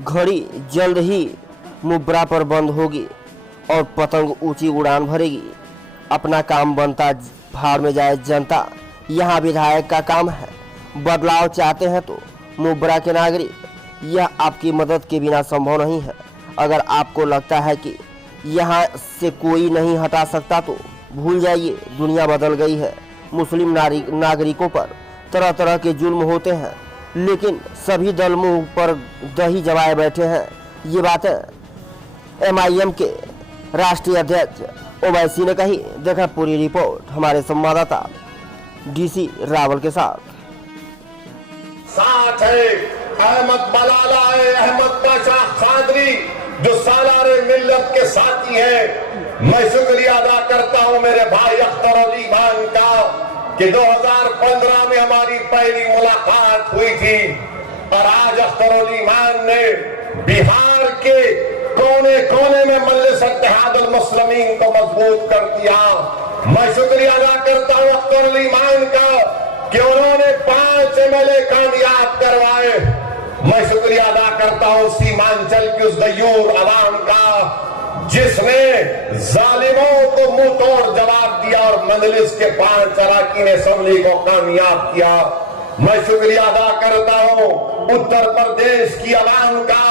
घड़ी जल्द ही मुब्रा पर बंद होगी और पतंग ऊंची उड़ान भरेगी। अपना काम बनता भाड़ में जाए जनता, यहाँ विधायक का काम है। बदलाव चाहते हैं तो मुब्रा के नागरिक, यह आपकी मदद के बिना संभव नहीं है। अगर आपको लगता है कि यहाँ से कोई नहीं हटा सकता तो भूल जाइए, दुनिया बदल गई है। मुस्लिम नागरिकों पर तरह तरह के जुल्म होते हैं, लेकिन सभी दल मुंह पर दही जमाए बैठे हैं। ये बातें MIM के राष्ट्रीय अध्यक्ष ओवैसी ने कही। देखा पूरी रिपोर्ट हमारे संवाददाता DC रावल के साथ। साथ है अहमद मलाला है, अहमद पाशा खादरी जो सालारे मिल्लत के साथी हैं। मैं शुक्रिया अदा करता हूं मेरे भाई अख्तर अली खान का कि 2015 में हमारी पहली मुलाकात हुई थी और आज अख्तर अली खान ने बिहार के कोने कोने में मजलिस इत्तेहादुल मुस्लिमीन को मजबूत कर दिया। मैं शुक्रिया अदा करता हूं अख्तर अली खान का कि उन्होंने 5 MLA कामयाब करवाए। मैं शुक्रिया अदा करता हूं सीमांचल की उस गयूर आवाम का जिसने जालिमों को मुंह तोड़ जवाब दिया और मजलिस के 5 अरकान असेंबली को कामयाब किया। मैं शुक्रिया अदा करता हूं उत्तर प्रदेश की आवाम का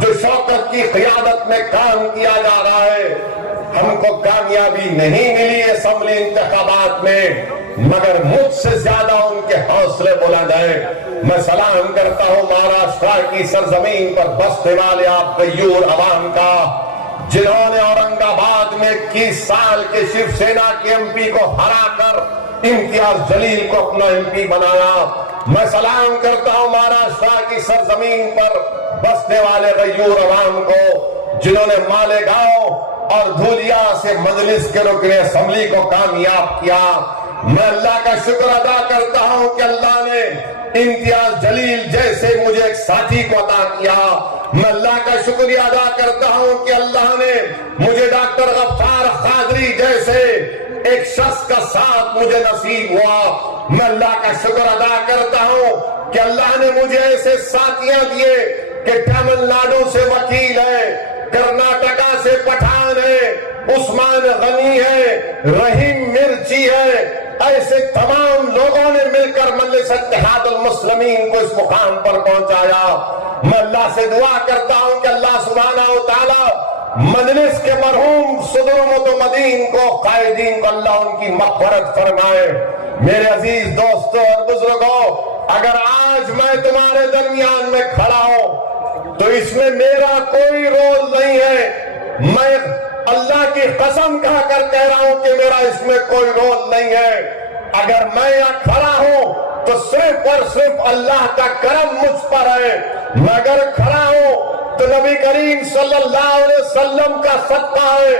जो शौकत की क़ियादत में काम किया जा रहा है। हमको कामयाबी नहीं मिली असेंबली इंतखाबात में, मगर मुझसे ज्यादा उनके हौसले बुलंद हैं। मैं सलाम करता हूं महाराष्ट्र की सरजमीन पर बसने वाले आप गयूर आवाम का, जिन्होंने औरंगाबाद में 21 साल के शिवसेना के MP को हराकर इम्तियाज जलील को अपना MP बनाया। मैं सलाम करता हूं महाराष्ट्र की सरजमीन पर बसने वाले गयूर आवाम को, जिन्होंने मालेगांव और धूलिया से मजलिस के रुकने असेंबली को कामयाब किया। मैं अल्लाह का शुक्र अदा करता हूं कि अल्लाह ने इम्तियाज जलील जैसे मुझे एक साथी को अता किया। मैं अल्लाह का शुक्रिया अदा करता हूं कि अल्लाह ने मुझे डॉक्टर गफ्फार खादरी जैसे एक शख्स का साथ मुझे नसीब हुआ। मैं अल्लाह का शुक्र अदा करता हूं कि अल्लाह ने मुझे ऐसे साथियां दिए कि तमिलनाडु से वकील है, कर्नाटका से पठान है, उस्मान गनी है, रहीम मिर्ची है। ऐसे तमाम लोगों ने मिलकर मजलिस इत्तेहादुल मुस्लिमीन को इस मुकाम पर पहुंचाया। मैं अल्लाह से दुआ करता हूं कि अल्लाह सुब्हानहू व तआला मजलिस के मरहूम सदर मुतमदीन को, कायदीन को अल्लाह उनकी मग़फ़िरत फरमाए। मेरे अजीज दोस्तों और बुजुर्गों, अगर आज मैं तुम्हारे दरमियान में खड़ा हूं तो इसमें मेरा कोई रोल नहीं है। मैं अल्लाह की कसम खाकर कह रहा हूं कि मेरा इसमें कोई रोल नहीं है। अगर मैं यहाँ खड़ा हूं तो सिर्फ और सिर्फ अल्लाह का करम मुझ पर है। मैं अगर खड़ा हूं तो नबी करीम सल्लल्लाहु अलैहि वसल्लम का सदका है।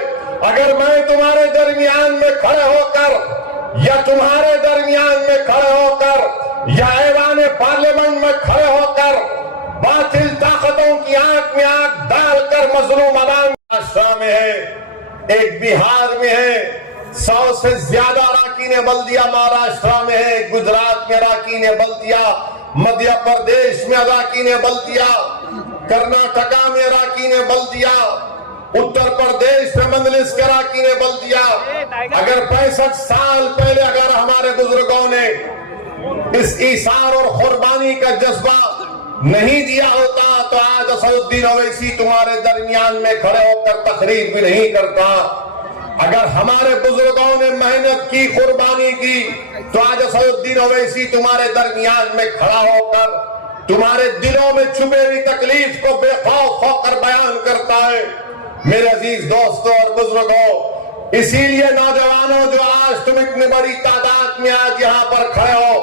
अगर मैं तुम्हारे दरमियान में खड़े होकर या तुम्हारे दरमियान में खड़े होकर या ऐवान पार्लियामेंट में खड़े होकर बातिल ताकतों की आंख में आंख डालकर मजलूम आवाम महाराष्ट्र में है, एक बिहार में है, 100 से ज्यादा अरकान बल्दिया महाराष्ट्र में है, गुजरात में अरकान बल्दिया, मध्य प्रदेश में अरकान बल्दिया, कर्नाटका में अरकान बल्दिया, उत्तर प्रदेश में मजलिस के अरकान बल्दिया। अगर 65 साल पहले अगर हमारे बुजुर्गों ने इस ईसार और कुर्बानी का जज्बा नहीं दिया होता तो आज असदुद्दीन ओवैसी तुम्हारे दरमियान में खड़े होकर तकरीर भी नहीं करता। अगर हमारे बुजुर्गों ने मेहनत की, कुर्बानी की, तो आज असदुद्दीन ओवैसी तुम्हारे दरमियान में खड़ा होकर तुम्हारे दिलों में छुपे हुई तकलीफ को बेखौफ होकर बयान करता है। मेरे अजीज दोस्तों और बुजुर्गों, इसीलिए नौजवानों, जो आज तुम इतनी बड़ी तादाद में आज यहाँ पर खड़े हो,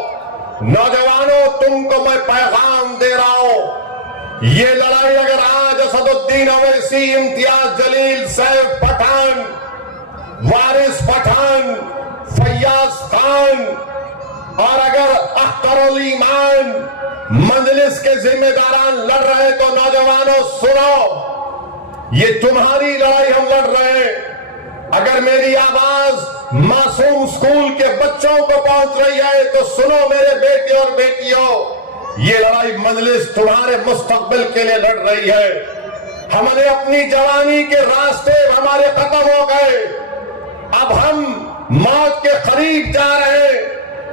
नौजवानों तुमको मैं पैगाम दे रहा हूं, ये लड़ाई अगर आज असदुद्दीन ओवैसी, इम्तियाज जलील, सैफ पठान, वारिस पठान, फैयाज खान और अगर अख्तर अली मान मजलिस के जिम्मेदारान लड़ रहे तो नौजवानों सुनो, ये तुम्हारी लड़ाई हम लड़ रहे हैं। अगर मेरी आवाज मासूम स्कूल के बच्चों को पहुंच रही है तो सुनो मेरे बेटे और बेटियों, یہ لڑائی مجلس تمہارے مستقبل کے لیے لڑ رہی ہے. ہم نے اپنی جوانی کے راستے ہمارے ختم ہو گئے. اب ہم موت کے قریب جا رہے ہیں,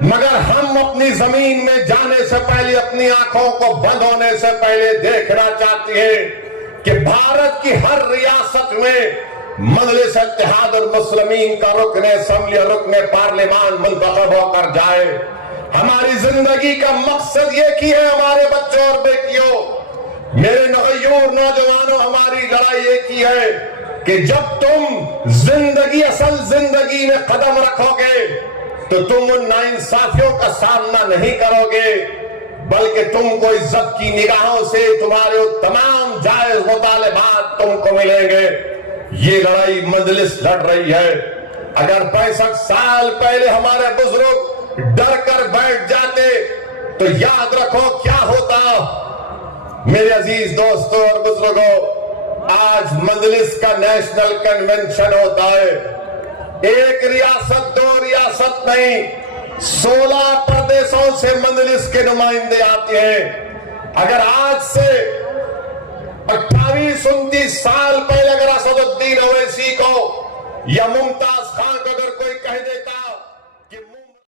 مگر ہم اپنی زمین میں جانے سے پہلے اپنی آنکھوں کو بند ہونے سے پہلے دیکھنا چاہتے ہیں کہ بھارت کی ہر ریاست میں مجلس اتحاد المسلمین کا رکن اسمبلی اور رکن پارلیمان منتخب ہو کر جائے. ہماری زندگی کا مقصد یہ کی ہے ہمارے بچوں اور بیٹیوں, میرے نغیور نوجوانوں, ہماری لڑائی یہ کی ہے کہ جب تم زندگی اصل زندگی میں قدم رکھو گے تو تم ان ناانصافیوں کا سامنا نہیں کرو گے, بلکہ تم کو عزت کی نگاہوں سے تمہارے تمام جائز مطالبات تم کو ملیں گے. یہ لڑائی مجلس لڑ رہی ہے. اگر 65 سال پہلے ہمارے بزرگ ڈر کر بیٹھ جاتے تو یاد رکھو کیا ہوتا. میرے عزیز دوستوں اور بزرگوں, آج مجلس کا نیشنل کنونشن ہوتا ہے. ایک ریاست, 2 ریاست نہیں, 16 پردیسوں سے مجلس کے نمائندے آتے ہیں. اگر آج سے 28-29 سال پہلے اگر اسد الدین اویسی کو یا ممتاز